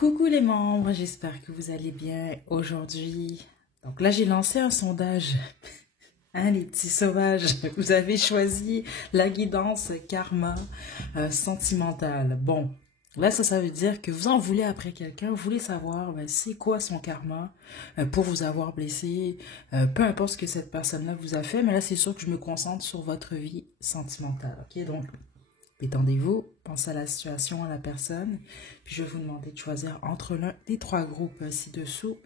Coucou les membres, j'espère que vous allez bien aujourd'hui. Donc là, j'ai lancé un sondage. Hein, les petits sauvages, vous avez choisi la guidance karma sentimentale. Bon, là, ça veut dire que vous en voulez après quelqu'un, vous voulez savoir c'est quoi son karma pour vous avoir blessé, peu importe ce que cette personne-là vous a fait, mais là, c'est sûr que je me concentre sur votre vie sentimentale. Ok, donc détendez-vous, pensez à la situation, à la personne, puis je vais vous demander de choisir entre l'un des trois groupes ci-dessous.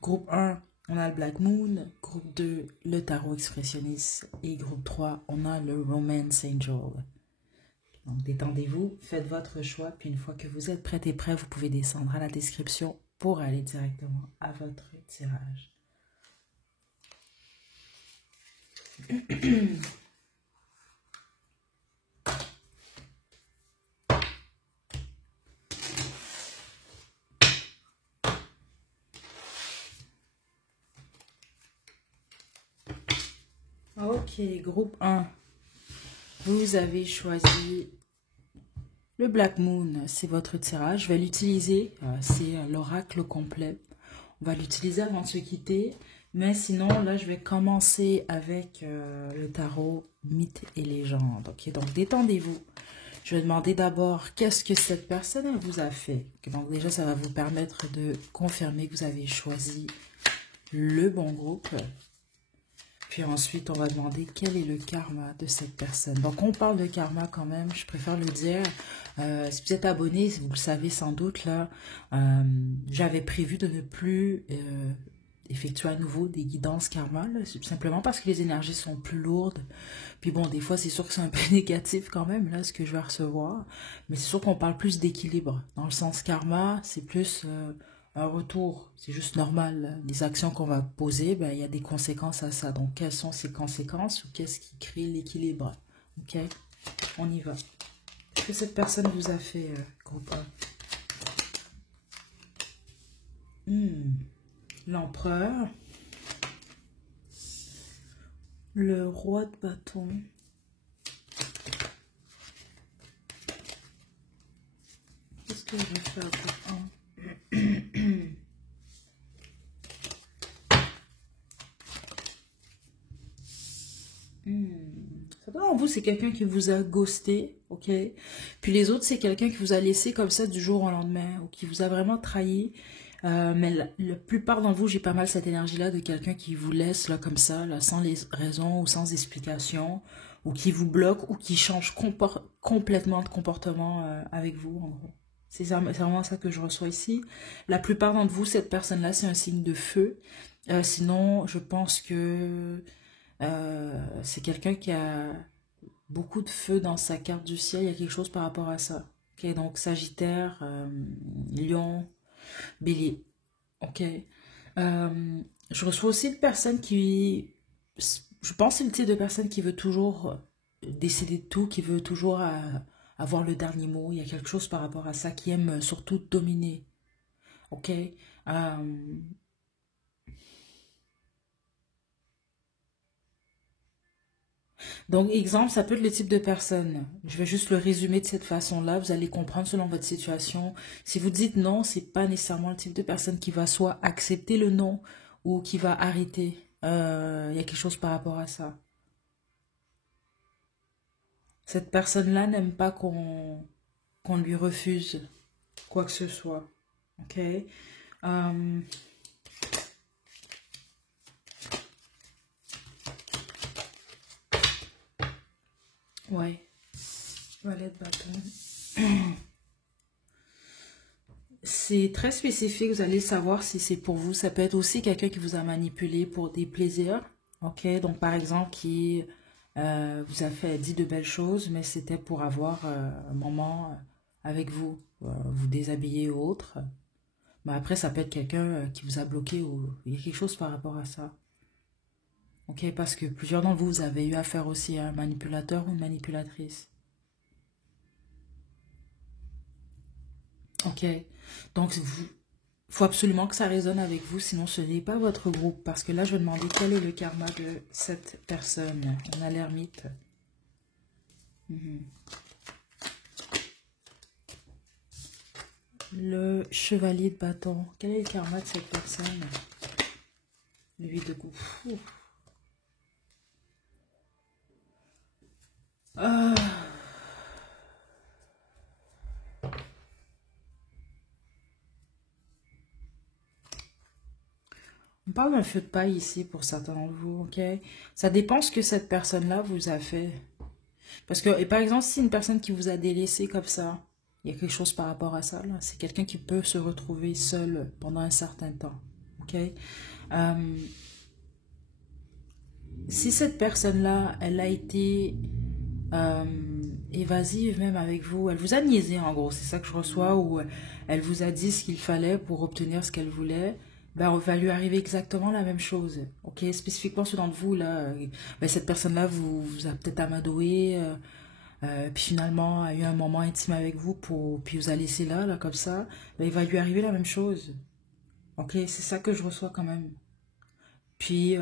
Groupe 1, on a le Black Moon. Groupe 2, le Tarot Expressionniste. Et groupe 3, on a le Romance Angel. Donc détendez-vous, faites votre choix, puis une fois que vous êtes prêt et prêt, vous pouvez descendre à la description pour aller directement à votre tirage. Ok, groupe 1, vous avez choisi le Black Moon, c'est votre tirage. Je vais l'utiliser, c'est l'oracle complet. On va l'utiliser avant de se quitter. Mais sinon, là, je vais commencer avec le tarot mythes et légendes. Ok, donc détendez-vous. Je vais demander d'abord qu'est-ce que cette personne elle vous a fait. Donc déjà, ça va vous permettre de confirmer que vous avez choisi le bon groupe. Puis ensuite, on va demander quel est le karma de cette personne. Donc, on parle de karma quand même, je préfère le dire. Si vous êtes abonné, vous le savez sans doute, là, j'avais prévu de ne plus effectuer à nouveau des guidances karma, là, simplement parce que les énergies sont plus lourdes. Puis bon, des fois, c'est sûr que c'est un peu négatif quand même, là, ce que je vais recevoir. Mais c'est sûr qu'on parle plus d'équilibre. Dans le sens karma, c'est plus un retour. C'est juste normal. Les actions qu'on va poser, ben, il y a des conséquences à ça. Donc, quelles sont ces conséquences ou qu'est-ce qui crée l'équilibre? Ok, on y va. Qu'est-ce que cette personne vous a fait, groupe 1? L'empereur. Le roi de bâton. Qu'est-ce que je vais faire, groupe 1? Ça en vous, c'est quelqu'un qui vous a ghosté, ok? Puis les autres, c'est quelqu'un qui vous a laissé comme ça du jour au lendemain, ou qui vous a vraiment trahi. Mais la plupart d'entre vous, j'ai pas mal cette énergie-là de quelqu'un qui vous laisse là comme ça, là, sans les raisons ou sans explication, ou qui vous bloque, ou qui change complètement de comportement avec vous, en gros. C'est vraiment ça que je reçois ici. La plupart d'entre vous, cette personne-là, c'est un signe de feu. Sinon, je pense que c'est quelqu'un qui a beaucoup de feu dans sa carte du ciel. Il y a quelque chose par rapport à ça. Ok, donc Sagittaire, Lion, Bélier. Ok. Je reçois aussi une personne qui... Je pense que c'est le type de personne qui veut toujours décider de tout, qui veut toujours avoir le dernier mot. Il y a quelque chose par rapport à ça, qui aime surtout dominer. Ok. Donc, exemple, ça peut être le type de personne. Je vais juste le résumer de cette façon-là. Vous allez comprendre selon votre situation. Si vous dites non, c'est pas nécessairement le type de personne qui va soit accepter le non ou qui va arrêter. Il y a quelque chose par rapport à ça. Cette personne-là n'aime pas qu'on lui refuse quoi que ce soit. Ok? Ouais. Valet de bâton. C'est très spécifique, vous allez savoir si c'est pour vous. Ça peut être aussi quelqu'un qui vous a manipulé pour des plaisirs. Ok, donc par exemple, qui vous a fait dit de belles choses, mais c'était pour avoir un moment avec vous, vous déshabiller ou autre. Mais après, ça peut être quelqu'un qui vous a bloqué ou il y a quelque chose par rapport à ça. Ok, parce que plusieurs d'entre vous, vous avez eu affaire aussi à un manipulateur ou une manipulatrice. Ok, donc vous, faut absolument que ça résonne avec vous, sinon ce n'est pas votre groupe. Parce que là, je vais demander quel est le karma de cette personne. On a l'ermite. Le chevalier de bâton. Quel est le karma de cette personne? Le 8 de coupe. Ah. On parle d'un feu de paille ici pour certains d'entre vous, ok? Ça dépend ce que cette personne-là vous a fait. Parce que, et par exemple, si c'est une personne qui vous a délaissé comme ça, il y a quelque chose par rapport à ça, là. C'est quelqu'un qui peut se retrouver seul pendant un certain temps, ok? Euh, si cette personne-là, elle a été euh, évasive même avec vous, elle vous a niaisé en gros, c'est ça que je reçois, ou elle vous a dit ce qu'il fallait pour obtenir ce qu'elle voulait, ben, il va lui arriver exactement la même chose. Ok, spécifiquement ceux d'entre vous, là, ben, cette personne-là vous a peut-être amadoué, puis finalement a eu un moment intime avec vous, puis vous a laissé là, comme ça, ben, il va lui arriver la même chose. Ok, c'est ça que je reçois quand même. Puis,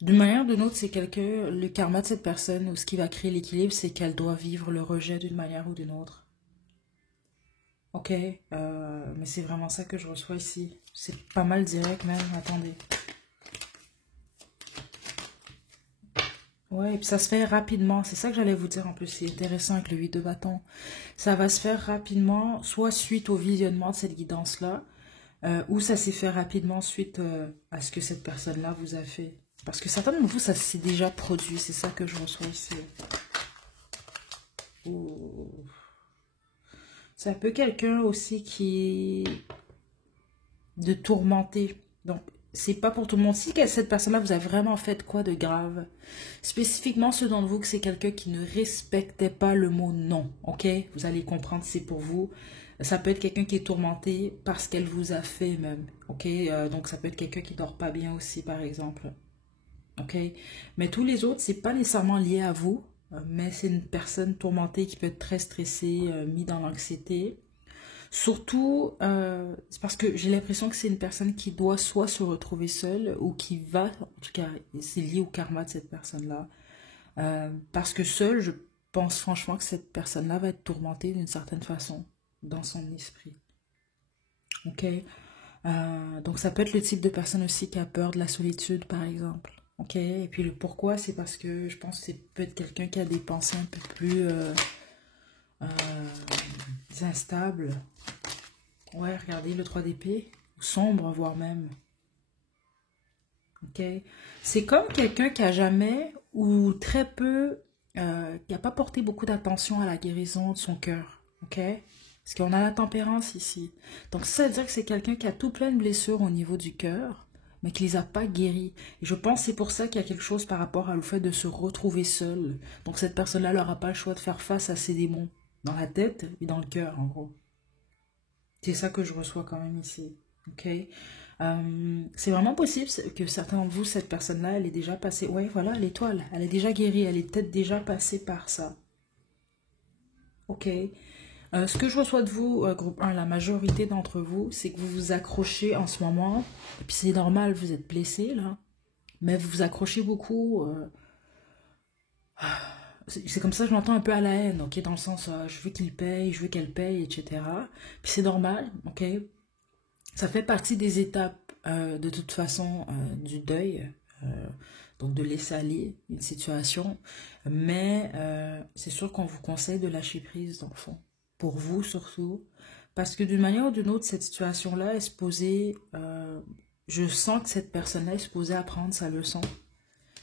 d'une manière ou d'une autre, c'est quelqu'un, le karma de cette personne, ou ce qui va créer l'équilibre, c'est qu'elle doit vivre le rejet d'une manière ou d'une autre. Ok, mais c'est vraiment ça que je reçois ici. C'est pas mal direct même, attendez. Ouais, et puis ça se fait rapidement, c'est ça que j'allais vous dire en plus, c'est intéressant avec le 8 de bâton. Ça va se faire rapidement, soit suite au visionnement de cette guidance-là, ou ça s'est fait rapidement suite à ce que cette personne-là vous a fait. Parce que certains d'entre vous, ça s'est déjà produit, c'est ça que je reçois ici. Ouh. C'est un peu quelqu'un aussi qui de tourmenter. Donc, c'est pas pour tout le monde. Si cette personne-là vous a vraiment fait quoi de grave, spécifiquement ceux d'entre vous que c'est quelqu'un qui ne respectait pas le mot non, ok? Vous allez comprendre, c'est pour vous. Ça peut être quelqu'un qui est tourmenté parce qu'elle vous a fait même, ok? Donc, ça peut être quelqu'un qui dort pas bien aussi, par exemple, ok? Mais tous les autres, c'est pas nécessairement lié à vous, mais c'est une personne tourmentée qui peut être très stressée, mis dans l'anxiété. Surtout, c'est parce que j'ai l'impression que c'est une personne qui doit soit se retrouver seule ou qui va, en tout cas, c'est lié au karma de cette personne-là. Parce que seule, je pense franchement que cette personne-là va être tourmentée d'une certaine façon dans son esprit. Ok? Donc ça peut être le type de personne aussi qui a peur de la solitude, par exemple. Ok? Et puis le pourquoi, c'est parce que je pense que c'est peut-être quelqu'un qui a des pensées un peu plus euh, instables. Ouais, regardez le 3 d'épée, sombre voire même. Ok, c'est comme quelqu'un qui a jamais ou très peu, qui n'a pas porté beaucoup d'attention à la guérison de son cœur. Ok, parce qu'on a la tempérance ici. Donc ça veut dire que c'est quelqu'un qui a tout plein de blessures au niveau du cœur, mais qui les a pas guéries. Et je pense que c'est pour ça qu'il y a quelque chose par rapport au fait de se retrouver seul. Donc cette personne-là n'aura pas le choix de faire face à ses démons dans la tête et dans le cœur, en gros. C'est ça que je reçois quand même ici. Ok. C'est vraiment possible que certains d'entre vous, cette personne-là, elle est déjà passée. Ouais, voilà, l'étoile. Elle est déjà guérie. Elle est peut-être déjà passée par ça. Ok. Ce que je reçois de vous, groupe 1, la majorité d'entre vous, c'est que vous vous accrochez en ce moment. Et puis c'est normal, vous êtes blessé là. Mais vous vous accrochez beaucoup. C'est comme ça que je l'entends un peu à la haine, ok, dans le sens, je veux qu'il paye, je veux qu'elle paye, etc. Puis c'est normal, ok. Ça fait partie des étapes de toute façon du deuil, euh, donc de laisser aller une situation, mais c'est sûr qu'on vous conseille de lâcher prise dans le fond, pour vous surtout, parce que d'une manière ou d'une autre, cette situation-là est supposée, je sens que cette personne-là est supposée apprendre sa leçon,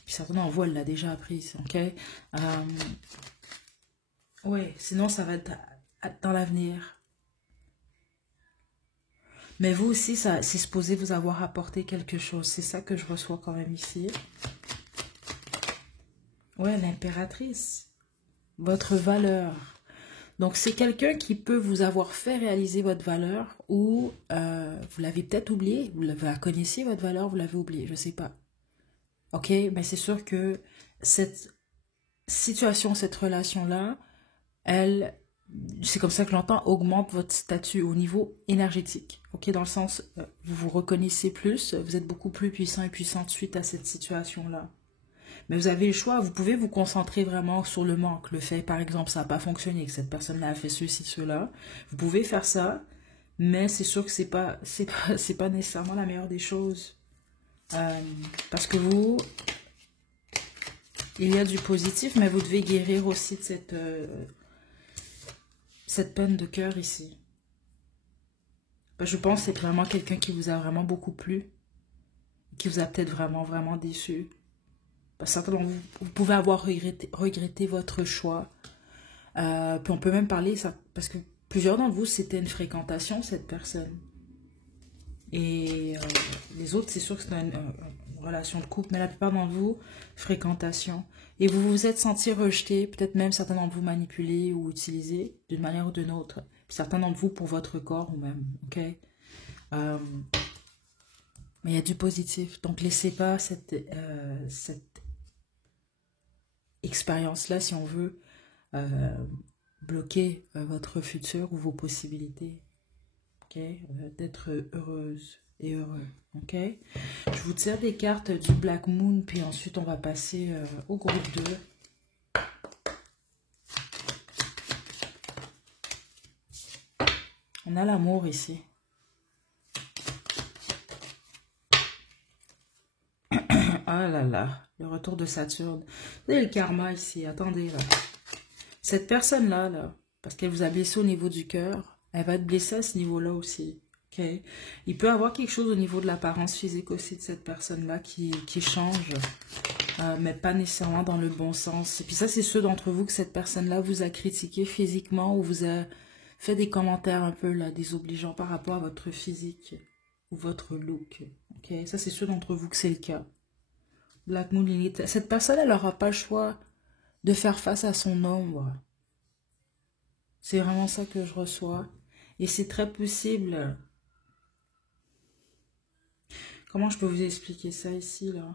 puis certainement en vous, elle l'a déjà apprise, ok? Ouais, sinon ça va être dans l'avenir. Mais vous aussi, ça, c'est supposé vous avoir apporté quelque chose. C'est ça que je reçois quand même ici. Ouais, l'impératrice. Votre valeur. Donc, c'est quelqu'un qui peut vous avoir fait réaliser votre valeur ou vous l'avez peut-être oublié. Vous la connaissiez, votre valeur, vous l'avez oublié. Je ne sais pas. Ok, mais c'est sûr que cette situation, cette relation-là, elle, c'est comme ça que j'entends, augmente votre statut au niveau énergétique. Ok, dans le sens, vous vous reconnaissez plus, vous êtes beaucoup plus puissant et puissante suite à cette situation-là. Mais vous avez le choix, vous pouvez vous concentrer vraiment sur le manque. Le fait, par exemple, ça n'a pas fonctionné, que cette personne-là a fait ceci, cela. Vous pouvez faire ça, mais c'est sûr que c'est pas nécessairement la meilleure des choses. Parce que vous, il y a du positif, mais vous devez guérir aussi de cette peine de cœur ici. Je pense que c'est vraiment quelqu'un qui vous a vraiment beaucoup plu, qui vous a peut-être vraiment, vraiment déçu. Certainement, vous pouvez avoir regretté votre choix. Puis on peut même parler, ça, parce que plusieurs d'entre vous, c'était une fréquentation, cette personne. Et les autres, c'est sûr que c'est une relation de couple, mais la plupart d'entre vous, fréquentation. Et vous vous êtes senti rejeté, peut-être même certains d'entre vous manipulés ou utilisés d'une manière ou d'une autre. Puis certains d'entre vous pour votre corps ou même, ok? Mais il y a du positif. Donc laissez pas cette expérience-là, si on veut, bloquer votre futur ou vos possibilités. Ok, d'être heureuse et heureux. Ok, je vous tire des cartes du Black Moon, puis ensuite on va passer au groupe 2. On a l'amour ici. Ah là là, le retour de Saturne. Vous avez le karma ici, attendez là. Cette personne-là, là, parce qu'elle vous a blessé au niveau du cœur, elle va être blessée à ce niveau-là aussi. Okay? Il peut y avoir quelque chose au niveau de l'apparence physique aussi de cette personne-là qui change, mais pas nécessairement dans le bon sens. Et puis ça, c'est ceux d'entre vous que cette personne-là vous a critiqué physiquement ou vous a fait des commentaires un peu là, désobligeants par rapport à votre physique ou votre look. Okay? Ça, c'est ceux d'entre vous que c'est le cas. Black Moon Lilith. Cette personne, elle n'aura pas le choix de faire face à son ombre. C'est vraiment ça que je reçois. Et c'est très possible. Comment je peux vous expliquer ça ici, là?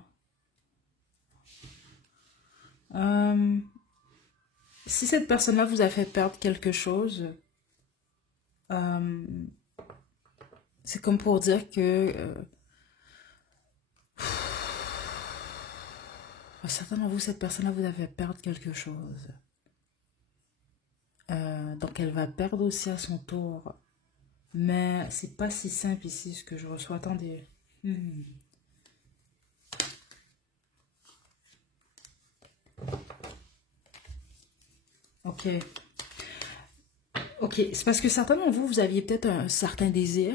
Si cette personne-là vous a fait perdre quelque chose, c'est comme pour dire que certainement vous, cette personne-là vous a fait perdre quelque chose. Donc elle va perdre aussi à son tour. Mais c'est pas si simple ici ce que je reçois. Attendez. Ok. Ok, c'est parce que certainement vous, vous aviez peut-être un certain désir.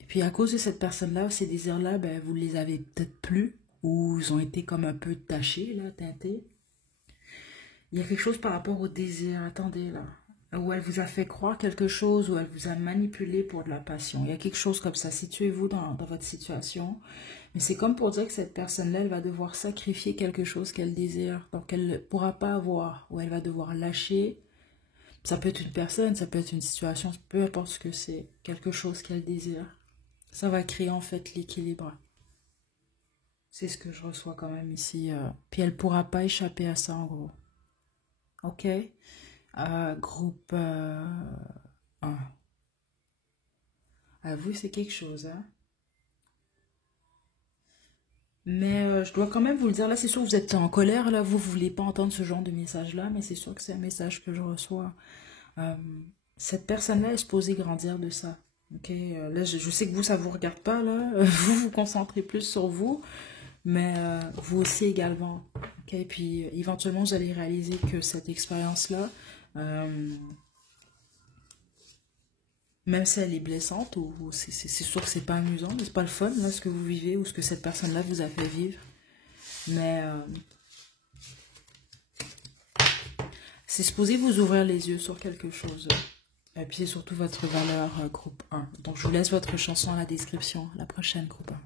Et puis à cause de cette personne-là, ces désirs-là, ben, vous les avez peut-être plus. Ou ils ont été comme un peu tachés, là, teintés. Il y a quelque chose par rapport au désir. Attendez, là. Où elle vous a fait croire quelque chose, où elle vous a manipulé pour de la passion. Il y a quelque chose comme ça. Situez-vous dans votre situation. Mais c'est comme pour dire que cette personne-là, elle va devoir sacrifier quelque chose qu'elle désire. Donc, elle ne pourra pas avoir. Ou elle va devoir lâcher. Ça peut être une personne, ça peut être une situation, peu importe ce que c'est. Quelque chose qu'elle désire. Ça va créer en fait l'équilibre. C'est ce que je reçois quand même ici. Puis elle ne pourra pas échapper à ça en gros. Ok, groupe 1. À vous, c'est quelque chose. Hein? Mais je dois quand même vous le dire. Là, c'est sûr, vous êtes en colère. Là, vous ne voulez pas entendre ce genre de message-là. Mais c'est sûr que c'est un message que je reçois. Cette personne-là est supposée grandir de ça. Ok, là, je sais que vous, ça ne vous regarde pas. Là. Vous vous concentrez plus sur vous. Mais vous aussi également. Ok, puis éventuellement, vous allez réaliser que cette expérience-là, même si elle est blessante, ou c'est sûr que c'est pas amusant, c'est pas le fun, là, ce que vous vivez ou ce que cette personne-là vous a fait vivre. Mais c'est supposé vous ouvrir les yeux sur quelque chose. Et puis c'est surtout votre valeur groupe 1. Donc je vous laisse votre chanson à la description, la prochaine groupe 1.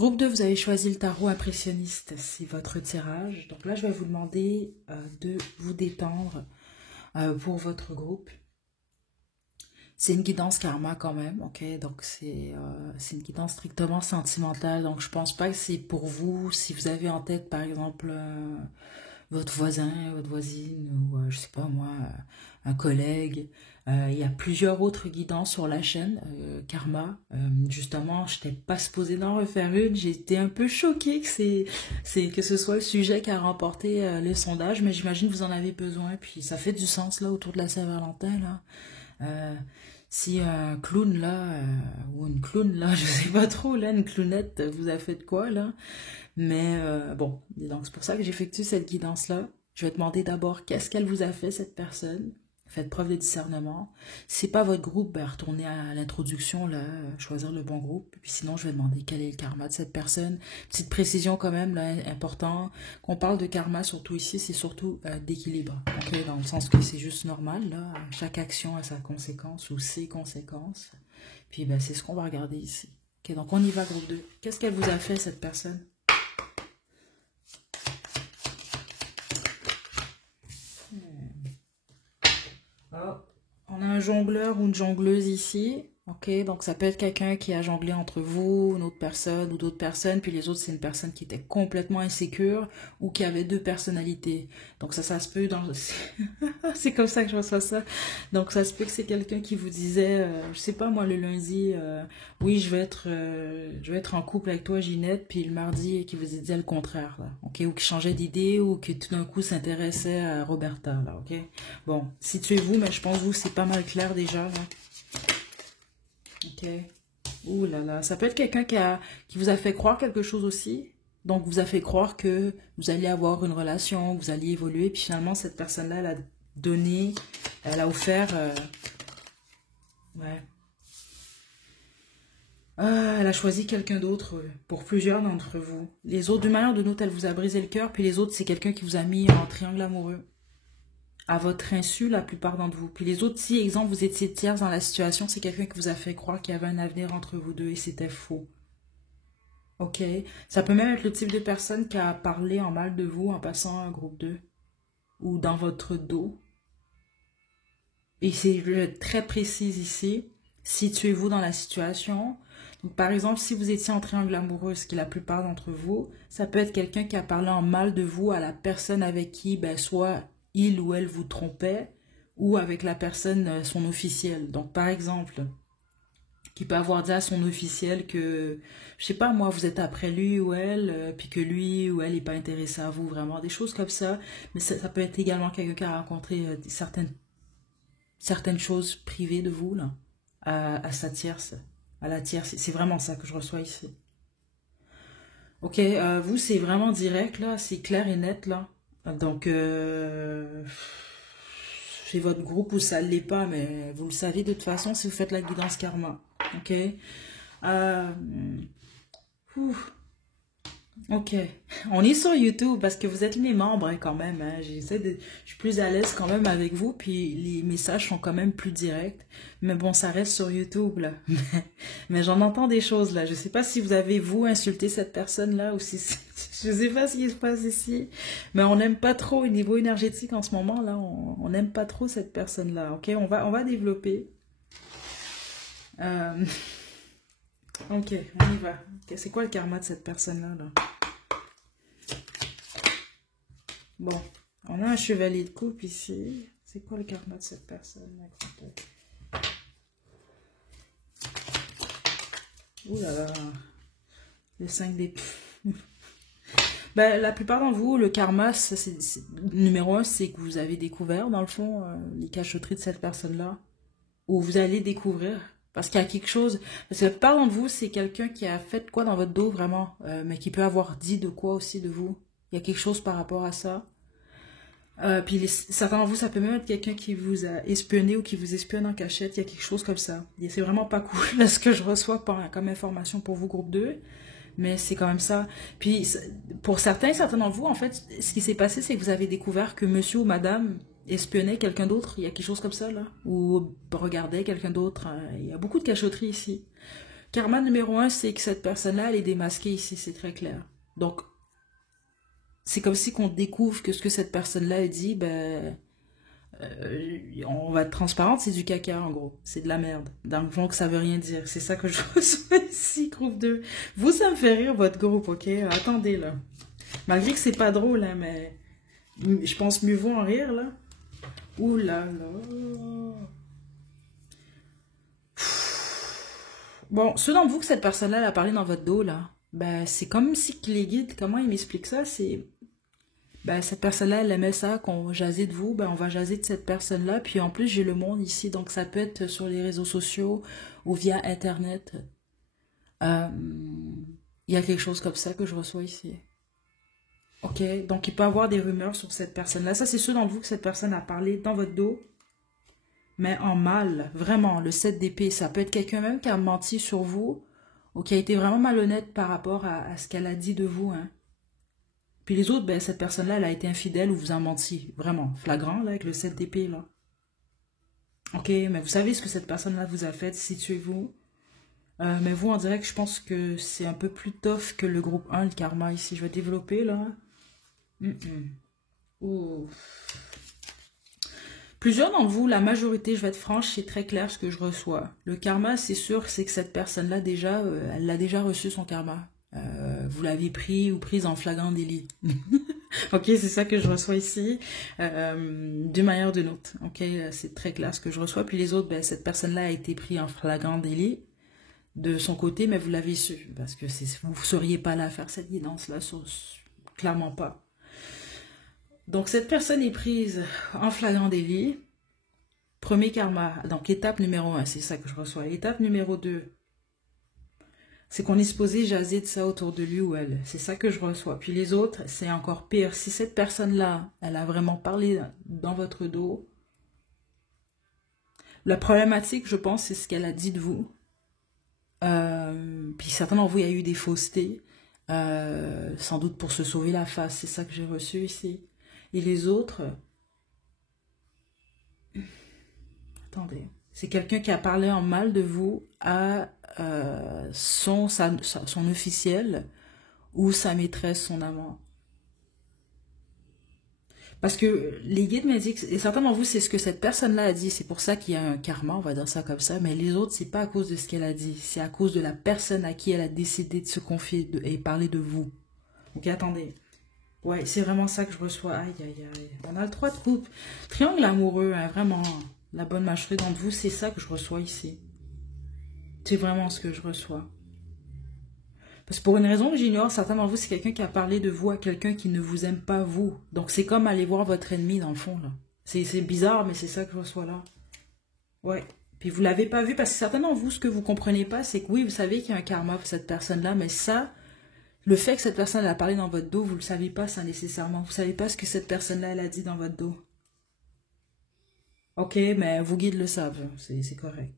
Groupe 2, vous avez choisi le tarot impressionniste, c'est votre tirage. Donc là, je vais vous demander de vous détendre pour votre groupe. C'est une guidance karma quand même, ok? Donc c'est une guidance strictement sentimentale. Donc je pense pas que c'est pour vous, si vous avez en tête par exemple votre voisin, votre voisine, ou je sais pas moi, un collègue. Il y a plusieurs autres guidances sur la chaîne, Karma. Justement, je n'étais pas supposée d'en refaire une. J'ai été un peu choquée que ce soit le sujet qui a remporté le sondage, mais j'imagine que vous en avez besoin. Puis ça fait du sens là autour de la Saint-Valentin là. Si un clown là, ou une clown là, je sais pas trop là, une clownette, vous a fait de quoi là? Mais bon, donc c'est pour ça que j'effectue cette guidance-là. Je vais demander d'abord qu'est-ce qu'elle vous a fait, cette personne. Faites preuve de discernement. Si c'est pas votre groupe, ben, retournez à l'introduction, là, choisir le bon groupe. Puis sinon, je vais demander quel est le karma de cette personne. Petite précision quand même, là, important. Qu'on parle de karma, surtout ici, c'est surtout d'équilibre. Okay? Dans le sens que c'est juste normal, là. Chaque action a sa conséquence ou ses conséquences. Puis ben, c'est ce qu'on va regarder ici. Ok, donc on y va, groupe 2. Qu'est-ce qu'elle vous a fait, cette personne? Oh, on a un jongleur ou une jongleuse ici. Ok, donc ça peut être quelqu'un qui a jonglé entre vous, une autre personne ou d'autres personnes, puis les autres c'est une personne qui était complètement insécure ou qui avait deux personnalités. Donc ça se peut dans... c'est comme ça que je reçois ça. Donc ça se peut que c'est quelqu'un qui vous disait, je sais pas moi le lundi, oui je vais être en couple avec toi Ginette, puis le mardi qui vous disait le contraire là. Ok, ou qui changeait d'idée ou qui tout d'un coup s'intéressait à Roberta là. Ok, bon situez-vous, mais je pense que vous c'est pas mal clair déjà là. Ok. Ouh là là. Ça peut être quelqu'un qui vous a fait croire quelque chose aussi. Donc, vous a fait croire que vous alliez avoir une relation, que vous alliez évoluer. Puis finalement, cette personne-là, elle a donné, elle a offert... ouais. Elle a choisi quelqu'un d'autre pour plusieurs d'entre vous. Les autres, d'une manière ou d'une autre, elle vous a brisé le cœur. Puis les autres, c'est quelqu'un qui vous a mis en triangle amoureux. À votre insu, la plupart d'entre vous. Puis les autres, si, exemple, vous étiez tierce dans la situation, c'est quelqu'un qui vous a fait croire qu'il y avait un avenir entre vous deux et c'était faux. Ok? Ça peut même être le type de personne qui a parlé en mal de vous en passant un groupe 2 ou dans votre dos. Et c'est très précis ici. Situez-vous dans la situation. Donc, par exemple, si vous étiez en triangle amoureux, ce qui est la plupart d'entre vous, ça peut être quelqu'un qui a parlé en mal de vous à la personne avec qui, ben, soit il ou elle vous trompait, ou avec la personne, son officiel. Donc, par exemple, qui peut avoir dit à son officiel que, je sais pas moi, vous êtes après lui ou elle, puis que lui ou elle n'est pas intéressé à vous, vraiment, des choses comme ça. Mais ça peut être également quelqu'un qui a rencontré certaines choses privées de vous, là, à sa tierce, à la tierce. C'est vraiment ça que je reçois ici. Ok, vous, c'est vraiment direct, là, c'est clair et net, là. Donc, c'est votre groupe ou ça ne l'est pas, mais vous le savez de toute façon si vous faites la guidance karma. Ok. Euh, ouf. Ok. On est sur YouTube parce que vous êtes mes membres hein, quand même. Hein. Je suis plus à l'aise quand même avec vous, puis les messages sont quand même plus directs. Mais bon, ça reste sur YouTube là. Mais j'en entends des choses là. Je sais pas si vous avez vous insulté cette personne là ou si je sais pas ce qui se passe ici. Mais on n'aime pas trop au niveau énergétique en ce moment là. On n'aime pas trop cette personne là. Ok, on va développer. Euh, Ok, on y va. Ok, c'est quoi le karma de cette personne-là, là? Bon, on a un chevalier de coupe ici. C'est quoi le karma de cette personne? Ouh là là. Le 5 d'épée. Ben, la plupart d'entre vous, le karma, numéro 1, c'est que vous avez découvert, dans le fond, les cachotteries de cette personne-là. Ou vous allez découvrir. Parce qu'il y a quelque chose... Parce que la plupart d'entre vous, c'est quelqu'un qui a fait quoi dans votre dos, vraiment. Mais qui peut avoir dit de quoi aussi de vous. Il y a quelque chose par rapport à ça. Puis certains d'entre vous, ça peut même être quelqu'un qui vous a espionné ou qui vous espionne en cachette. Il y a quelque chose comme ça. Et c'est vraiment pas cool ce que je reçois comme information pour vous, groupe 2. Mais c'est quand même ça. Puis pour certains d'entre vous, en fait, ce qui s'est passé, c'est que vous avez découvert que monsieur ou madame espionnait quelqu'un d'autre. Il y a quelque chose comme ça, là. Ou regardait quelqu'un d'autre. Il y a beaucoup de cachotterie ici. Karma numéro un, c'est que cette personne-là, elle est démasquée ici, c'est très clair. Donc, c'est comme si qu'on découvre que ce que cette personne-là a dit, ben, on va être transparente, c'est du caca en gros. C'est de la merde. Donc ça veut rien dire. C'est ça que je reçois ici, groupe 2. Vous, ça me fait rire votre groupe, ok? Attendez là. Malgré que c'est pas drôle, hein, mais je pense mieux vaut en rire là. Ouh là là. Bon, ceux d'entre vous que cette personne-là elle a parlé dans votre dos là, ben c'est comme si que les guides, comment ils m'expliquent ça, c'est ben, cette personne-là, elle aimait ça, qu'on jasait de vous, ben, on va jaser de cette personne-là. Puis en plus, j'ai le monde ici, donc ça peut être sur les réseaux sociaux ou via Internet. Euh, Il y a quelque chose comme ça que je reçois ici. Ok, donc il peut y avoir des rumeurs sur cette personne-là. Ça, c'est ceux d'entre vous que cette personne a parlé dans votre dos, mais en mal, vraiment, le 7 d'épée. Ça peut être quelqu'un même qui a menti sur vous ou qui a été vraiment malhonnête par rapport à ce qu'elle a dit de vous, hein. Puis les autres, ben, cette personne-là, elle a été infidèle ou vous a menti. Vraiment, flagrant, là, avec le 7 d'épée, là. Ok, mais vous savez ce que cette personne-là vous a fait, situez-vous. Mais vous, on dirait que je pense que c'est un peu plus tough que le groupe 1, le karma, ici. Je vais développer, là. Ouh. Plusieurs d'entre vous, la majorité, je vais être franche, c'est très clair ce que je reçois. Le karma, c'est sûr, c'est que cette personne-là, déjà, elle l'a déjà reçu, son karma. Vous l'avez pris ou prise en flagrant délit. Ok, c'est ça que je reçois ici, d'une manière ou d'une autre. Ok, c'est très clair ce que je reçois. Puis les autres, ben, cette personne-là a été prise en flagrant délit de son côté, mais vous l'avez su. Parce que vous ne seriez pas là à faire cette guidance-là, clairement pas. Donc cette personne est prise en flagrant délit. Premier karma, donc étape numéro 1, c'est ça que je reçois. Étape numéro 2, c'est qu'on est supposé jaser de ça autour de lui ou elle. C'est ça que je reçois. Puis les autres, c'est encore pire. Si cette personne-là, elle a vraiment parlé dans votre dos, la problématique, je pense, c'est ce qu'elle a dit de vous. Puis certains d'entre vous, il y a eu des faussetés, sans doute pour se sauver la face. C'est ça que j'ai reçu ici. Et les autres, attendez, c'est quelqu'un qui a parlé en mal de vous à son officiel ou sa maîtresse, son amant. Parce que les guides m'indiquent, et certains d'entre vous, c'est ce que cette personne-là a dit, c'est pour ça qu'il y a un karma, on va dire ça comme ça, mais les autres, c'est pas à cause de ce qu'elle a dit, c'est à cause de la personne à qui elle a décidé de se confier et parler de vous. Ok, attendez. Ouais, c'est vraiment ça que je reçois. Aïe, aïe, aïe. On a le 3 de coupe. Triangle amoureux, hein, vraiment. La bonne mâcherie d'entre vous, c'est ça que je reçois ici. C'est vraiment ce que je reçois. Parce que pour une raison que j'ignore, certains d'entre vous, c'est quelqu'un qui a parlé de vous à quelqu'un qui ne vous aime pas, vous. Donc c'est comme aller voir votre ennemi, dans le fond, là. C'est bizarre, mais c'est ça que je reçois là. Ouais. Puis vous l'avez pas vu, parce que certains d'entre vous, ce que vous comprenez pas, c'est que oui, vous savez qu'il y a un karma pour cette personne-là, mais ça, le fait que cette personne a parlé dans votre dos, vous le savez pas, ça nécessairement. Vous savez pas ce que cette personne-là, elle a dit dans votre dos. Ok, mais vos guides le savent, c'est correct.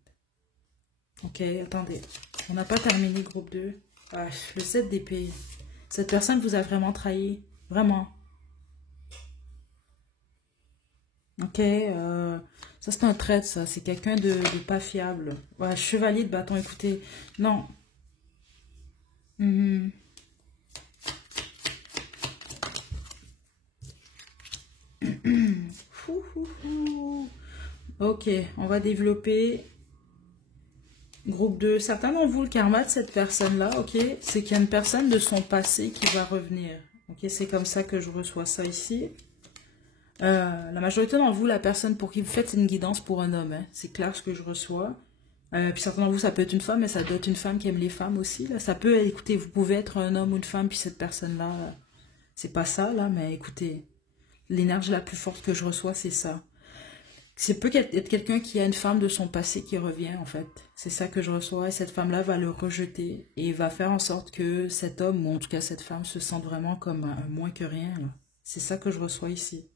Ok, attendez. On n'a pas terminé, groupe 2. Ah, le 7 d'épée. Cette personne vous a vraiment trahi. Vraiment. Ok, ça c'est un traître, ça. C'est quelqu'un de pas fiable. Ouais, chevalier de bâton, écoutez. Non. Mhm. Fou, fou, fou. Ok, on va développer. Groupe 2. Certains d'entre vous, le karma de cette personne-là, ok, c'est qu'il y a une personne de son passé qui va revenir. Ok, c'est comme ça que je reçois ça ici. La majorité d'entre vous, la personne pour qui vous faites une guidance pour un homme, hein, c'est clair ce que je reçois. Puis certains d'entre vous, ça peut être une femme, mais ça doit être une femme qui aime les femmes aussi. Là. Ça peut, écoutez, vous pouvez être un homme ou une femme, puis cette personne-là, c'est pas ça, là, mais écoutez, l'énergie la plus forte que je reçois, c'est ça. C'est peut être quelqu'un qui a une femme de son passé qui revient, en fait. C'est ça que je reçois, et cette femme-là va le rejeter, et va faire en sorte que cet homme, ou en tout cas cette femme, se sente vraiment comme un moins que rien. C'est ça que je reçois ici.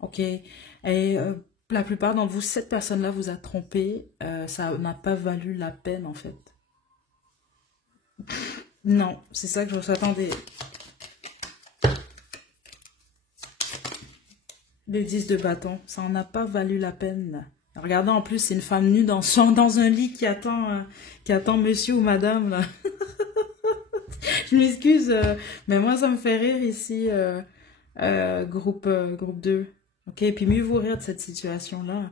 Ok. Et la plupart d'entre vous, cette personne-là vous a trompé. Ça n'a pas valu la peine, en fait. Non, c'est ça que je reçois. Attendez. Le 10 de bâton, ça n'en a pas valu la peine. Regardez, en plus, c'est une femme nue dans un lit qui attend monsieur ou madame, là. Je m'excuse, mais moi, ça me fait rire ici, groupe 2. Ok, et puis mieux vous rire de cette situation-là.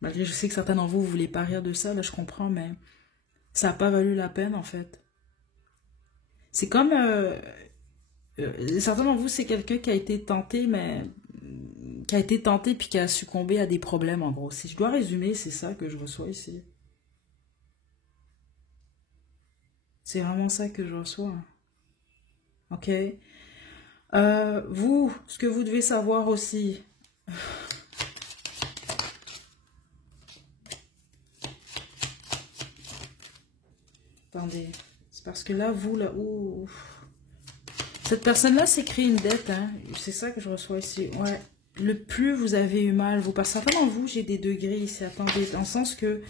Malgré, je sais que certains d'entre vous, vous voulez pas rire de ça, là, je comprends, mais ça n'a pas valu la peine, en fait. C'est comme... certains d'entre vous, c'est quelqu'un qui a été tenté, mais... qui a été tenté puis qui a succombé à des problèmes, en gros. Si je dois résumer, c'est ça que je reçois ici. C'est vraiment ça que je reçois. Ok? Vous, ce que vous devez savoir aussi... Attendez. C'est parce que là, vous, là... Ouh. Cette personne-là s'est créé une dette, hein. C'est ça que je reçois ici. Ouais. Le plus vous avez eu mal, vous, parce que certains d'entre vous, j'ai des degrés ici. Attendez, dans le sens que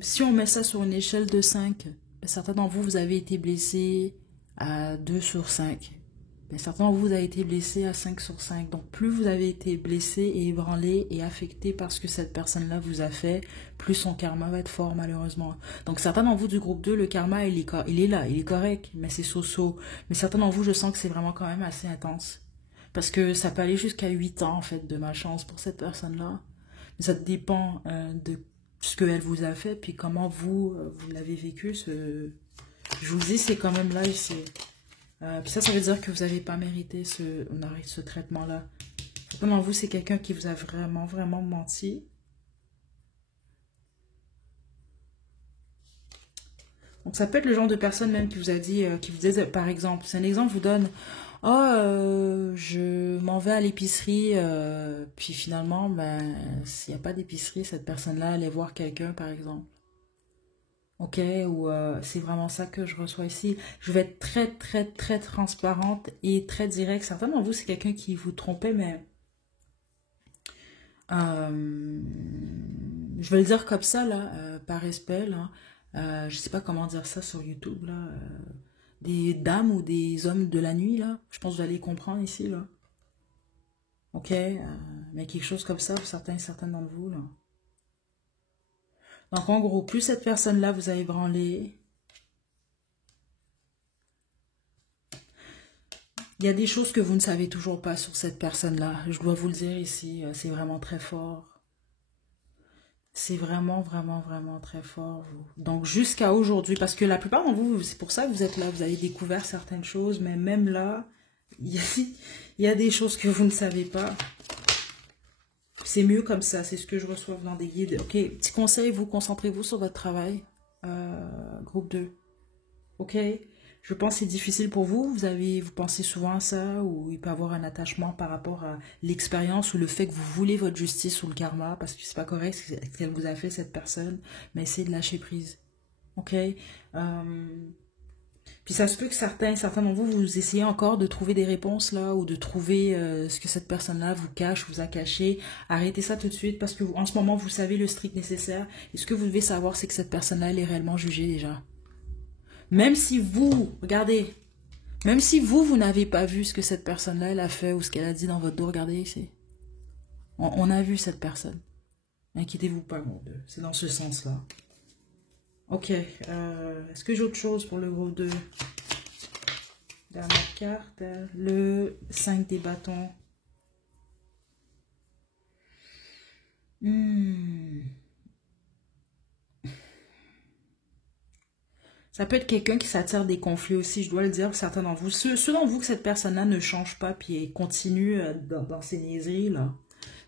si on met ça sur une échelle de 5, certains d'entre vous, vous avez été blessés à 2 sur 5. Certains d'entre vous, vous avez été blessés à 5 sur 5. Donc, plus vous avez été blessé et ébranlé et affecté par ce que cette personne-là vous a fait, plus son karma va être fort, malheureusement. Donc, certains d'entre vous du groupe 2, le karma, il est là, il est correct, mais c'est so-so. Mais certains d'entre vous, je sens que c'est vraiment quand même assez intense. Parce que ça peut aller jusqu'à 8 ans, en fait, de malchance pour cette personne-là. Mais ça dépend de ce qu'elle vous a fait, puis comment vous l'avez vécu. Je vous dis, c'est quand même là, ici. Puis ça veut dire que vous n'avez pas mérité ce traitement-là. Certainement, vous, c'est quelqu'un qui vous a vraiment, vraiment menti. Donc, ça peut être le genre de personne même qui vous a dit, qui vous disait, par exemple, c'est un exemple, je vous donne, oh, je m'en vais à l'épicerie, puis finalement, ben, s'il n'y a pas d'épicerie, cette personne-là allait voir quelqu'un, par exemple. Ok, ou c'est vraiment ça que je reçois ici. Je vais être très, très, très transparente et très directe. Certainement, vous, c'est quelqu'un qui vous trompait, mais euh, je vais le dire comme ça, là, par respect, là. Je sais pas comment dire ça sur YouTube, là. Des dames ou des hommes de la nuit, là. Je pense que vous allez comprendre ici, là. Ok, mais quelque chose comme ça pour certains et certaines d'entre vous, là. Donc, en gros, plus cette personne-là vous a ébranlé, il y a des choses que vous ne savez toujours pas sur cette personne-là. Je dois vous le dire ici, c'est vraiment très fort. C'est vraiment, vraiment, vraiment très fort. Donc, jusqu'à aujourd'hui, parce que la plupart d'entre vous, c'est pour ça que vous êtes là, vous avez découvert certaines choses, mais même là, il y a des choses que vous ne savez pas. C'est mieux comme ça, c'est ce que je reçois dans des guides. Ok, petit conseil, vous concentrez-vous sur votre travail. Groupe 2. Ok, je pense que c'est difficile pour vous. Vous pensez souvent à ça, ou il peut y avoir un attachement par rapport à l'expérience ou le fait que vous voulez votre justice ou le karma, parce que c'est pas correct ce qu'elle vous a fait, cette personne, mais essayez de lâcher prise. Ok, puis ça se peut que certains d'entre vous, vous essayez encore de trouver des réponses là, ou de trouver ce que cette personne-là vous cache, vous a caché. Arrêtez ça tout de suite, parce que en ce moment, vous savez le strict nécessaire. Et ce que vous devez savoir, c'est que cette personne-là, elle est réellement jugée déjà. Même si vous, regardez, même si vous n'avez pas vu ce que cette personne-là, elle a fait, ou ce qu'elle a dit dans votre dos, regardez ici. On a vu cette personne. Inquiétez-vous pas, mon Dieu. C'est dans ce sens-là. Ok. Est-ce que j'ai autre chose pour le groupe 2? Dernière carte. Le 5 des bâtons. Ça peut être quelqu'un qui s'attire des conflits aussi, je dois le dire, certains d'entre vous. Ceux d'entre vous que cette personne-là ne change pas puis continue dans ses niaiseries, là.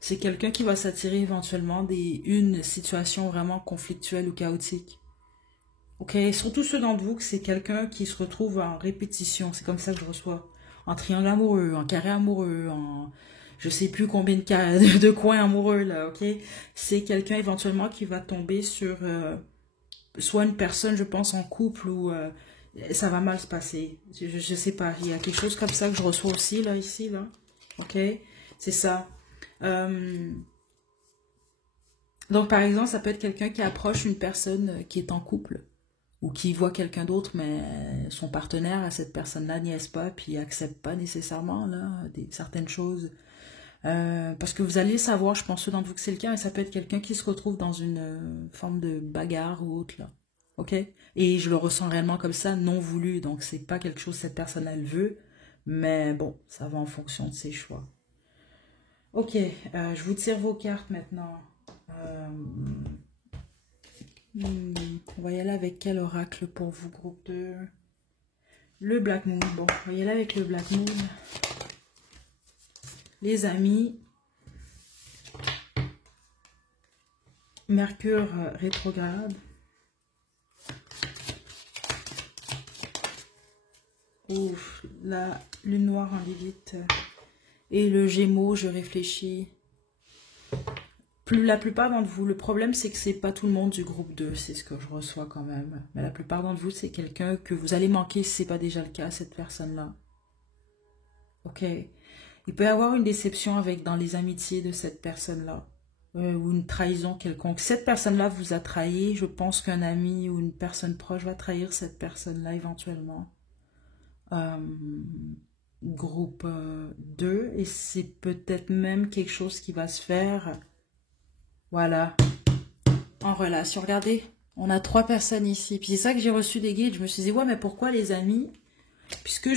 C'est quelqu'un qui va s'attirer éventuellement une situation vraiment conflictuelle ou chaotique. Ok, surtout ceux d'entre vous que c'est quelqu'un qui se retrouve en répétition. C'est comme ça que je reçois. En triangle amoureux, en carré amoureux, en je sais plus combien de coins amoureux, là, ok? C'est quelqu'un éventuellement qui va tomber sur soit une personne, je pense, en couple ou ça va mal se passer. Je sais pas. Il y a quelque chose comme ça que je reçois aussi, là, ici, là. Ok? C'est ça. Donc, par exemple, ça peut être quelqu'un qui approche une personne qui est en couple ou qui voit quelqu'un d'autre, mais son partenaire à cette personne-là niaise pas, puis accepte pas nécessairement là, certaines choses. Parce que vous allez savoir, je pense, ceux d'entre vous que c'est le cas, et ça peut être quelqu'un qui se retrouve dans une forme de bagarre ou autre, là. Ok? Et je le ressens réellement comme ça, non voulu. Donc, c'est pas quelque chose que cette personne, elle veut. Mais bon, ça va en fonction de ses choix. Ok, je vous tire vos cartes maintenant. Euh, on va y aller avec quel oracle pour vous, groupe 2? Le Black Moon. Bon, on va y aller avec le Black Moon. Les amis, Mercure rétrograde. Ouf, la lune noire en Lilith. Et le Gémeaux, je réfléchis. La plupart d'entre vous, le problème c'est que c'est pas tout le monde du groupe 2, c'est ce que je reçois quand même. Mais la plupart d'entre vous, c'est quelqu'un que vous allez manquer si c'est pas déjà le cas, cette personne-là. Ok. Il peut y avoir une déception dans les amitiés de cette personne-là. Ou une trahison quelconque. Cette personne-là vous a trahi. Je pense qu'un ami ou une personne proche va trahir cette personne-là éventuellement. Groupe 2. Et c'est peut-être même quelque chose qui va se faire. Voilà. En relation. Regardez, on a 3 personnes ici. Puis c'est ça que j'ai reçu des guides. Je me suis dit, ouais, mais pourquoi les amis? Puisque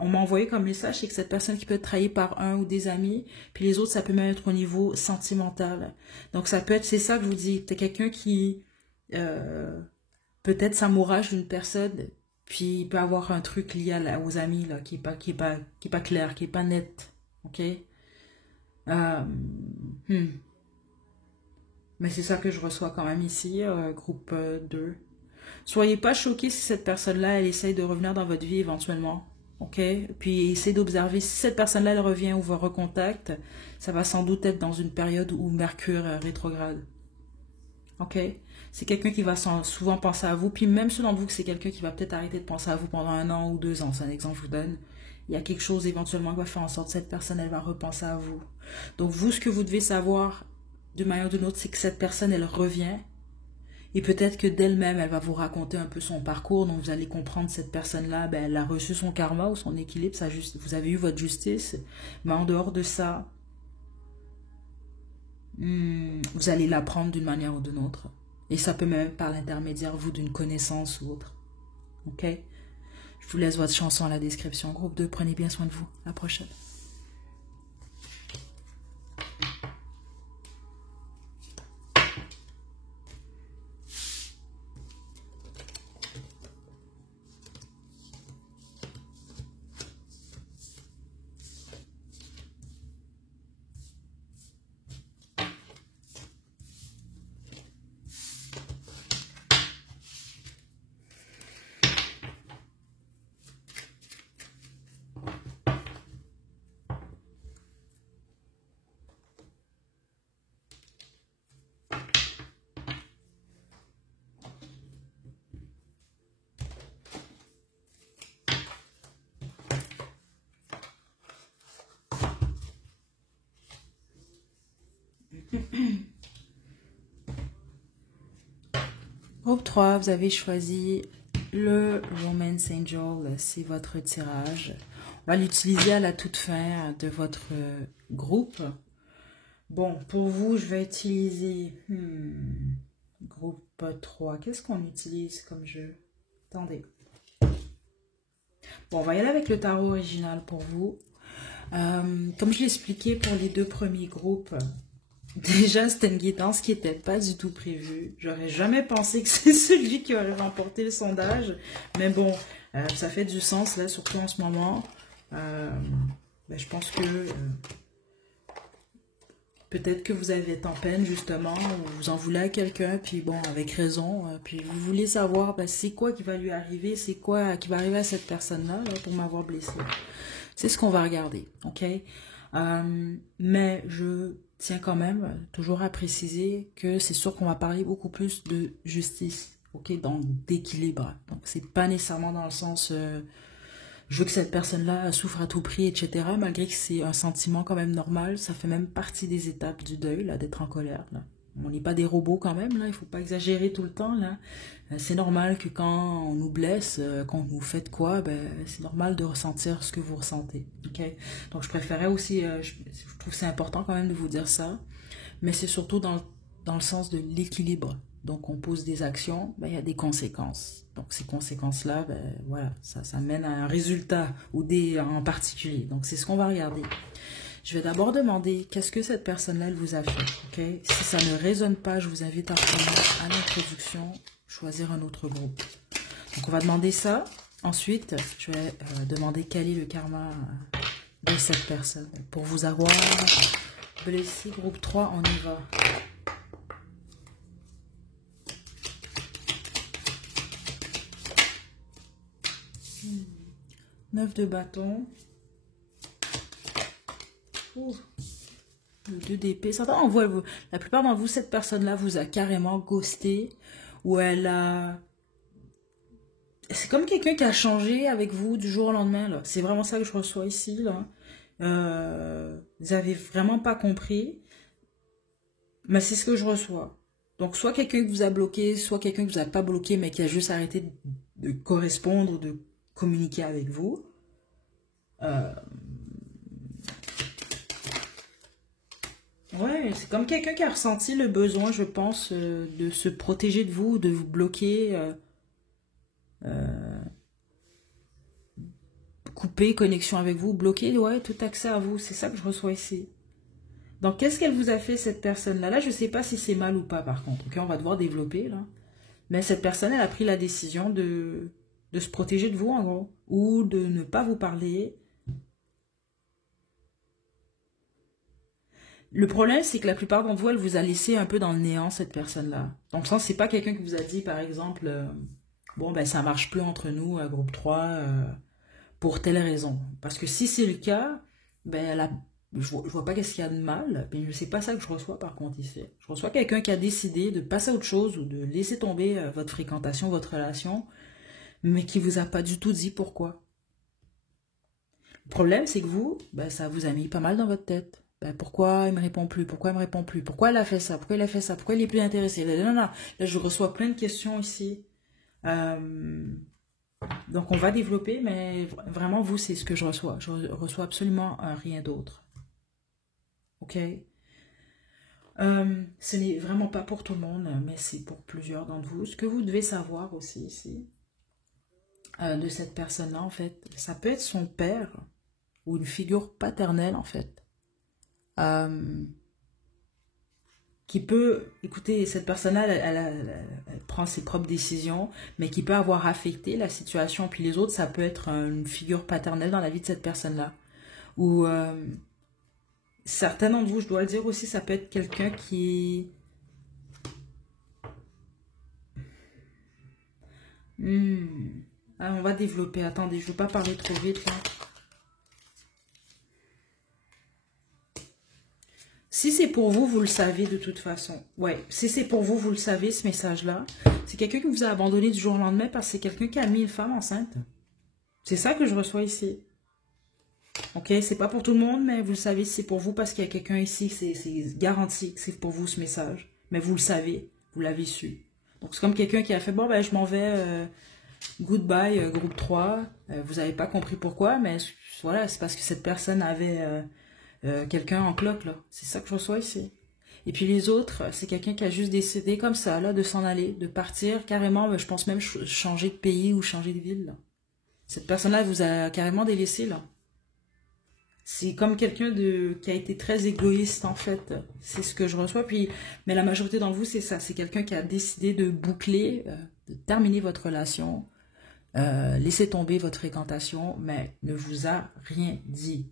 on m'a envoyé comme message, c'est que cette personne qui peut être trahie par un ou des amis, puis les autres, ça peut même être au niveau sentimental. Donc ça peut être, c'est ça que je vous dis, t'es quelqu'un qui peut-être s'amourage d'une personne, puis il peut avoir un truc lié aux amis là, qui est pas clair, qui est pas net, ok. Mais c'est ça que je reçois quand même ici, groupe 2. Soyez pas choqués si cette personne-là, elle essaye de revenir dans votre vie éventuellement. Ok? Puis essayez d'observer si cette personne-là, elle revient ou vous recontacte. Ça va sans doute être dans une période où Mercure rétrograde. Ok? C'est quelqu'un qui va souvent penser à vous. Puis même ceux d'entre vous que c'est quelqu'un qui va peut-être arrêter de penser à vous pendant 1 an ou 2 ans. C'est un exemple que je vous donne. Il y a quelque chose éventuellement qui va faire en sorte que cette personne, elle va repenser à vous. Donc vous, ce que vous devez savoir de manière ou d'une autre, c'est que cette personne, elle revient. Et peut-être que d'elle-même, elle va vous raconter un peu son parcours. Donc, vous allez comprendre cette personne-là, ben, elle a reçu son karma ou son équilibre. Vous avez eu votre justice. Mais en dehors de ça, vous allez l'apprendre d'une manière ou d'une autre. Et ça peut même par l'intermédiaire, vous, d'une connaissance ou autre. Ok? Je vous laisse votre chanson à la description. Groupe 2, prenez bien soin de vous. À la prochaine. Groupe 3, vous avez choisi le Romance Angel, c'est votre tirage. On va l'utiliser à la toute fin de votre groupe. Bon, pour vous, je vais utiliser groupe 3. Qu'est-ce qu'on utilise comme jeu? Attendez. Bon, on va y aller avec le tarot original pour vous. Comme je l'ai expliqué pour les 2 premiers groupes, déjà, c'était une guidance qui n'était pas du tout prévue. J'aurais jamais pensé que c'est celui qui aurait remporté le sondage. Mais bon, ça fait du sens, là, surtout en ce moment. Je pense que peut-être que vous avez en peine, justement, ou vous en voulez à quelqu'un, puis bon, avec raison. Puis vous voulez savoir, c'est quoi qui va lui arriver, c'est quoi qui va arriver à cette personne-là là, pour m'avoir blessé. C'est ce qu'on va regarder, ok? Mais je tiens quand même toujours à préciser que c'est sûr qu'on va parler beaucoup plus de justice, ok, donc d'équilibre. Donc c'est pas nécessairement dans le sens je veux que cette personne-là souffre à tout prix, etc. Malgré que c'est un sentiment quand même normal, ça fait même partie des étapes du deuil, là, d'être en colère, là, On n'est pas des robots quand même, là. Il ne faut pas exagérer tout le temps, là. C'est normal que quand on nous blesse, quand vous faites quoi, ben, c'est normal de ressentir ce que vous ressentez. Ok. Donc, je préférais aussi, je trouve que c'est important quand même de vous dire ça. Mais c'est surtout dans le sens de l'équilibre. Donc, on pose des actions, ben, il y a des conséquences. Donc, ces conséquences-là, ben, voilà, ça mène à un résultat ou des en particulier. Donc, c'est ce qu'on va regarder. Je vais d'abord demander qu'est-ce que cette personne-là elle vous a fait. Okay? Si ça ne résonne pas, je vous invite à revenir à l'introduction, choisir un autre groupe. Donc, on va demander ça. Ensuite, je vais demander quel est le karma de cette personne. Pour vous avoir blessé, groupe 3, on y va. 9 de bâton. Ouh. Le 2 d'épée. Certains, on voit, la plupart d'entre vous, cette personne-là vous a carrément ghosté. Ou elle a... C'est comme quelqu'un qui a changé avec vous du jour au lendemain. C'est vraiment ça que je reçois ici. Là. Vous avez vraiment pas compris. Mais c'est ce que je reçois. Donc, soit quelqu'un qui vous a bloqué, soit quelqu'un qui vous a pas bloqué, mais qui a juste arrêté de correspondre, de communiquer avec vous. Ouais, c'est comme quelqu'un qui a ressenti le besoin, je pense, de se protéger de vous, de vous bloquer, couper connexion avec vous, bloquer, ouais, tout accès à vous. C'est ça que je reçois ici. Donc, qu'est-ce qu'elle vous a fait, cette personne-là? Là, je ne sais pas si c'est mal ou pas, par contre. Ok, on va devoir développer, là. Mais cette personne, elle a pris la décision de se protéger de vous, en gros. Ou de ne pas vous parler. Le problème, c'est que la plupart d'entre vous, elle vous a laissé un peu dans le néant, cette personne-là. Dans le sens, c'est pas quelqu'un qui vous a dit, par exemple, bon, ben, ça marche plus entre nous, groupe 3, pour telle raison. Parce que si c'est le cas, ben, je vois pas qu'est-ce qu'il y a de mal, mais c'est pas ça que je reçois, par contre, ici. Je reçois quelqu'un qui a décidé de passer à autre chose ou de laisser tomber votre fréquentation, votre relation, mais qui vous a pas du tout dit pourquoi. Le problème, c'est que vous, ben, ça vous a mis pas mal dans votre tête. Ben, pourquoi il me répond plus? Pourquoi il me répond plus? Pourquoi elle a fait ça? Pourquoi il a fait ça? Pourquoi il est plus intéressé? Non, non, non. Là, je reçois plein de questions ici. Donc, on va développer, mais vraiment, vous, c'est ce que je reçois. Je reçois absolument rien d'autre. OK? Ce n'est vraiment pas pour tout le monde, mais c'est pour plusieurs d'entre vous. Ce que vous devez savoir aussi ici, de cette personne-là, en fait, ça peut être son père ou une figure paternelle, en fait. Qui peut, écoutez, cette personne-là, elle prend ses propres décisions, mais qui peut avoir affecté la situation. Puis les autres, ça peut être une figure paternelle dans la vie de cette personne-là. Ou certains d'entre vous, je dois le dire aussi, ça peut être quelqu'un qui... Ah, on va développer. Attendez, je ne veux pas parler trop vite, là. Si c'est pour vous, vous le savez de toute façon. Ouais, si c'est pour vous, vous le savez, ce message-là. C'est quelqu'un qui vous a abandonné du jour au lendemain parce que c'est quelqu'un qui a mis une femme enceinte. C'est ça que je reçois ici. Ok, c'est pas pour tout le monde, mais vous le savez, c'est pour vous parce qu'il y a quelqu'un ici, c'est garanti que c'est pour vous ce message. Mais vous le savez, vous l'avez su. Donc c'est comme quelqu'un qui a fait, bon ben je m'en vais, goodbye, groupe 3. Vous n'avez pas compris pourquoi, mais voilà, c'est parce que cette personne avait... quelqu'un en cloque, là. C'est ça que je reçois ici. Et puis les autres, c'est quelqu'un qui a juste décidé comme ça, là, de s'en aller, de partir carrément, je pense même changer de pays ou changer de ville, là. Cette personne-là vous a carrément délaissé, là. C'est comme quelqu'un qui a été très égoïste, en fait. C'est ce que je reçois. Puis, mais la majorité d'entre vous, c'est ça. C'est quelqu'un qui a décidé de boucler, de terminer votre relation, laisser tomber votre fréquentation, mais ne vous a rien dit.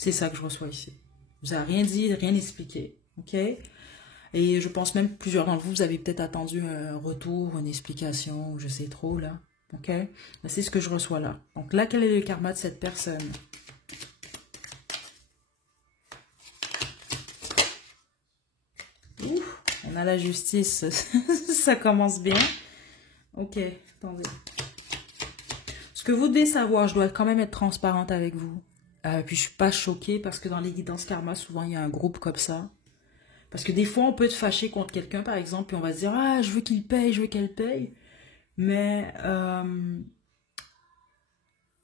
C'est ça que je reçois ici. Vous n'avez rien dit, rien expliqué. OK? Et je pense même que plusieurs d'entre vous, vous avez peut-être attendu un retour, une explication, je sais trop, là. OK? C'est ce que je reçois là. Donc là, quel est le karma de cette personne? Ouf, on a la justice. Ça commence bien. OK, attendez. Ce que vous devez savoir, je dois quand même être transparente avec vous. Puis je suis pas choquée parce que dans les guidances karma, souvent il y a un groupe comme ça. Parce que des fois, on peut être fâché contre quelqu'un, par exemple, puis on va se dire, ah, je veux qu'il paye, je veux qu'elle paye. Mais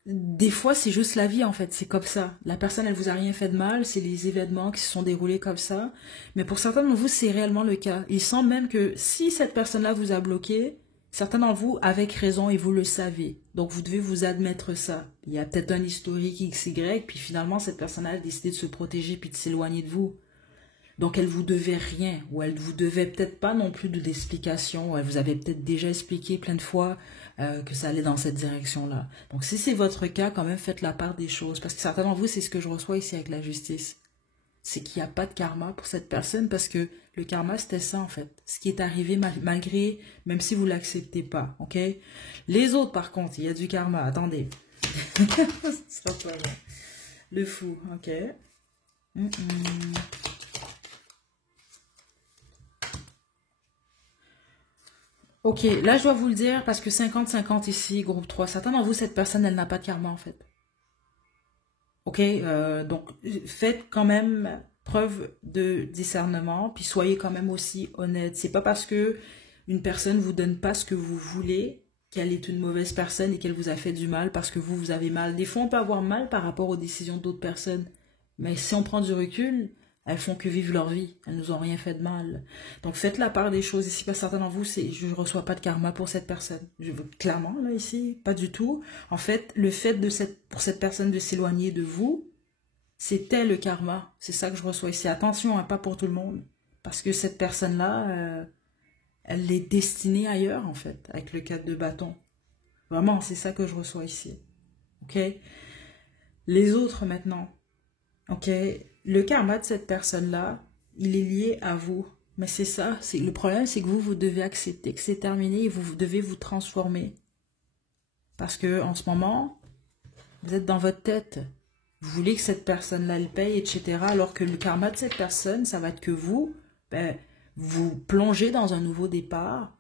des fois, c'est juste la vie, en fait. C'est comme ça. La personne, elle vous a rien fait de mal. C'est les événements qui se sont déroulés comme ça. Mais pour certains d'entre vous, c'est réellement le cas. Il semble même que si cette personne-là vous a bloqué, certains d'entre vous, avec raison, et vous le savez. Donc, vous devez vous admettre ça. Il y a peut-être un historique XY, puis finalement, cette personne-là a décidé de se protéger puis de s'éloigner de vous. Donc, elle vous devait rien, ou elle vous devait peut-être pas non plus d'explication, elle vous avait peut-être déjà expliqué plein de fois que ça allait dans cette direction-là. Donc, si c'est votre cas, quand même, faites la part des choses, parce que certains d'entre vous, c'est ce que je reçois ici avec la justice. C'est qu'il n'y a pas de karma pour cette personne, parce que le karma, c'était ça, en fait. Ce qui est arrivé malgré, même si vous l'acceptez pas, ok? Les autres, par contre, il y a du karma, attendez. Ça sera pas bon. Le fou, ok? Ok, là je dois vous le dire parce que 50-50 ici, groupe 3. Certains d'entre vous, cette personne, elle n'a pas de karma en fait. Ok, donc faites quand même preuve de discernement, puis soyez quand même aussi honnête. C'est pas parce que une personne vous donne pas ce que vous voulez qu'elle est une mauvaise personne et qu'elle vous a fait du mal parce que vous avez mal. Des fois, on peut avoir mal par rapport aux décisions d'autres personnes. Mais si on prend du recul, elles font que vivre leur vie. Elles nous ont rien fait de mal. Donc faites la part des choses. Ici, pas certains d'entre vous, je ne reçois pas de karma pour cette personne. Je veux clairement, là, ici, pas du tout. En fait, le fait pour cette personne de s'éloigner de vous, c'était le karma. C'est ça que je reçois ici. Attention, hein, pas pour tout le monde. Parce que cette personne-là, elle est destinée ailleurs, en fait, avec le 4 de bâton. Vraiment, c'est ça que je reçois ici. Ok? Les autres, maintenant. Ok? Le karma de cette personne-là, il est lié à vous. Mais c'est ça. Le problème, c'est que vous devez accepter que c'est terminé et vous devez vous transformer. Parce que en ce moment, vous êtes dans votre tête. Vous voulez que cette personne-là le paye, etc. Alors que le karma de cette personne, ça va être que vous, vous plongez dans un nouveau départ.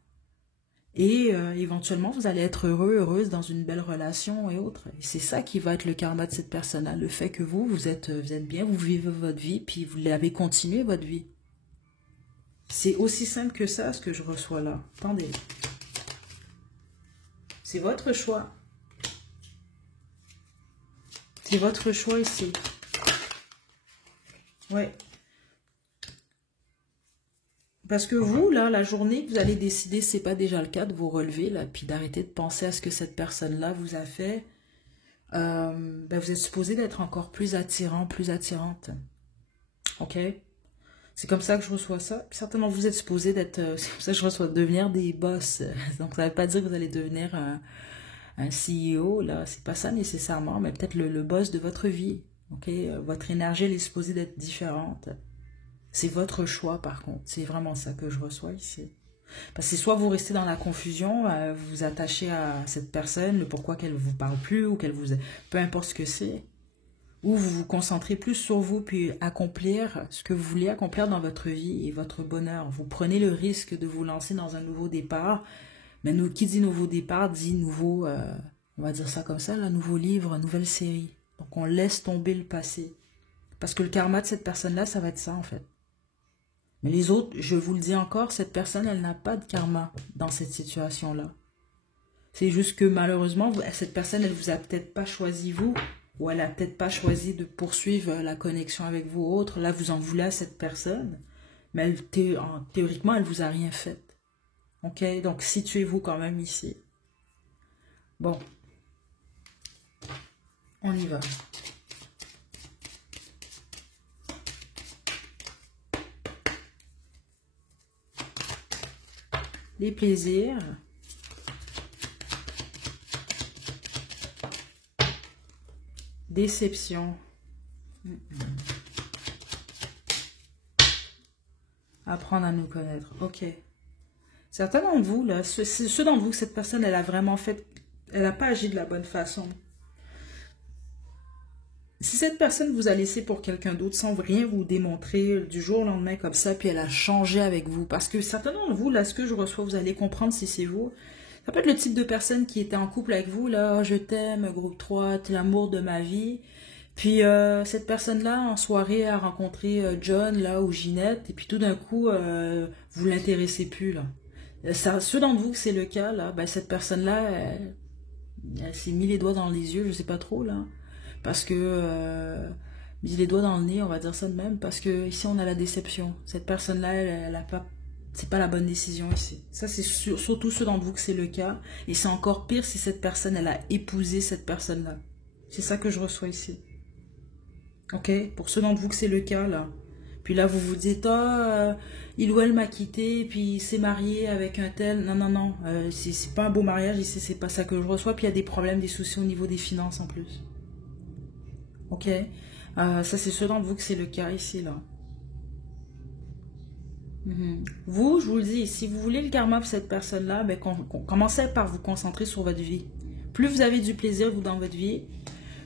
Et éventuellement, vous allez être heureux, heureuse dans une belle relation et autres. Et c'est ça qui va être le karma de cette personne-là. Le fait que vous êtes bien, vous vivez votre vie, puis vous l'avez continué, votre vie. C'est aussi simple que ça, ce que je reçois là. Attendez. C'est votre choix. C'est votre choix ici. Ouais. Parce que vous, là, la journée que vous allez décider, c'est pas déjà le cas, de vous relever, là, puis d'arrêter de penser à ce que cette personne-là vous a fait, vous êtes supposé d'être encore plus attirant, plus attirante. Ok? C'est comme ça que je reçois ça. Puis certainement, vous êtes supposé d'être... c'est comme ça que je reçois devenir des boss. Donc, ça ne veut pas dire que vous allez devenir un CEO, là. C'est pas ça nécessairement, mais peut-être le boss de votre vie. Ok? Votre énergie, elle est supposée d'être différente. C'est votre choix, par contre. C'est vraiment ça que je reçois ici. Parce que soit vous restez dans la confusion, vous vous attachez à cette personne, le pourquoi qu'elle vous parle plus, ou qu'elle vous... peu importe ce que c'est. Ou vous vous concentrez plus sur vous, puis accomplir ce que vous voulez accomplir dans votre vie et votre bonheur. Vous prenez le risque de vous lancer dans un nouveau départ. Mais qui dit nouveau départ, dit nouveau, on va dire ça comme ça, là, nouveau livre, nouvelle série. Donc on laisse tomber le passé. Parce que le karma de cette personne-là, ça va être ça, en fait. Mais les autres, je vous le dis encore, cette personne, elle n'a pas de karma dans cette situation-là. C'est juste que malheureusement, cette personne, elle vous a peut-être pas choisi vous, ou elle a peut-être pas choisi de poursuivre la connexion avec vous autres. Là, vous en voulez à cette personne, mais théoriquement, elle vous a rien fait. Ok? Donc, situez-vous quand même ici. Bon. On y va. Les plaisirs. Déception. Apprendre à nous connaître. Ok. Certains d'entre vous, là, ceux d'entre vous que cette personne, elle a vraiment fait, elle n'a pas agi de la bonne façon. Si cette personne vous a laissé pour quelqu'un d'autre sans rien vous démontrer du jour au lendemain comme ça, puis elle a changé avec vous, parce que certains d'entre vous, là, ce que je reçois, vous allez comprendre si c'est vous. Ça peut être le type de personne qui était en couple avec vous, là, oh, je t'aime, groupe 3, t'es l'amour de ma vie. Puis cette personne-là, en soirée, a rencontré John, là, ou Ginette, et puis tout d'un coup, vous l'intéressez plus, là. Ceux d'entre vous que c'est le cas, là, ben, cette personne-là, elle s'est mis les doigts dans les yeux, je sais pas trop, là. Parce que, mis les doigts dans le nez, on va dire ça de même, parce que ici, on a la déception. Cette personne-là, elle a pas, c'est pas la bonne décision ici. Ça, c'est surtout ceux d'entre vous que c'est le cas. Et c'est encore pire si cette personne, elle a épousé cette personne-là. C'est ça que je reçois ici. Ok? Pour ceux d'entre vous que c'est le cas, là. Puis là, vous vous dites, ah, il ou elle m'a quitté, puis il s'est marié avec un tel. Non, non, non. C'est pas un beau mariage ici, c'est pas ça que je reçois. Puis il y a des problèmes, des soucis au niveau des finances en plus. Ok? Ça, c'est ceux d'entre vous que c'est le cas ici, là. Vous, je vous le dis, si vous voulez le karma pour cette personne-là, ben, commencez par vous concentrer sur votre vie. Plus vous avez du plaisir vous dans votre vie,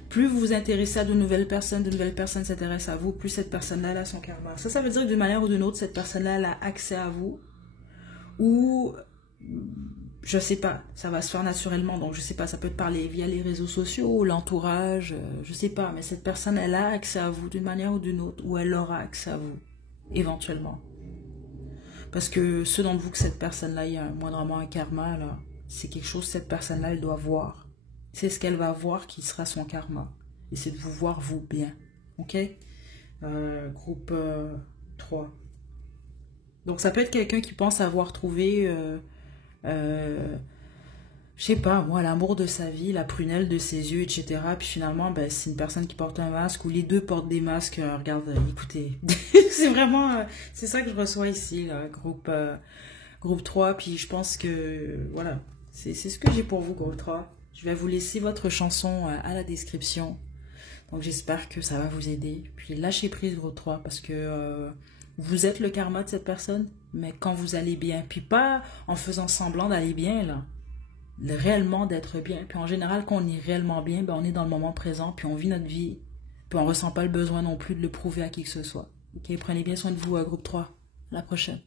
plus vous vous intéressez à de nouvelles personnes s'intéressent à vous, plus cette personne-là a son karma. Ça veut dire que d'une manière ou d'une autre, cette personne-là elle a accès à vous. Ou, je sais pas, ça va se faire naturellement. Donc, je sais pas, ça peut te parler via les réseaux sociaux, l'entourage, je sais pas. Mais cette personne, elle a accès à vous d'une manière ou d'une autre. Ou elle aura accès à vous, éventuellement. Parce que ceux d'entre vous que cette personne-là, il y a moindrement un karma, là, c'est quelque chose que cette personne-là, elle doit voir. C'est ce qu'elle va voir qui sera son karma. Et c'est de vous voir vous bien. Ok? Groupe 3. Donc ça peut être quelqu'un qui pense avoir trouvé, je sais pas, moi, l'amour de sa vie, la prunelle de ses yeux, etc. Puis finalement, ben, c'est une personne qui porte un masque ou les deux portent des masques. Regarde, écoutez, c'est vraiment, c'est ça que je reçois ici, là, groupe 3. Puis je pense que, voilà, c'est ce que j'ai pour vous, groupe 3. Je vais vous laisser votre chanson à la description. Donc j'espère que ça va vous aider. Puis lâchez prise, groupe 3, parce que vous êtes le karma de cette personne, mais quand vous allez bien. Puis pas en faisant semblant d'aller bien, là. Réellement d'être bien. Puis en général, quand on est réellement bien, ben on est dans le moment présent, puis on vit notre vie, puis on ressent pas le besoin non plus de le prouver à qui que ce soit. Ok, prenez bien soin de vous, groupe 3. À la prochaine.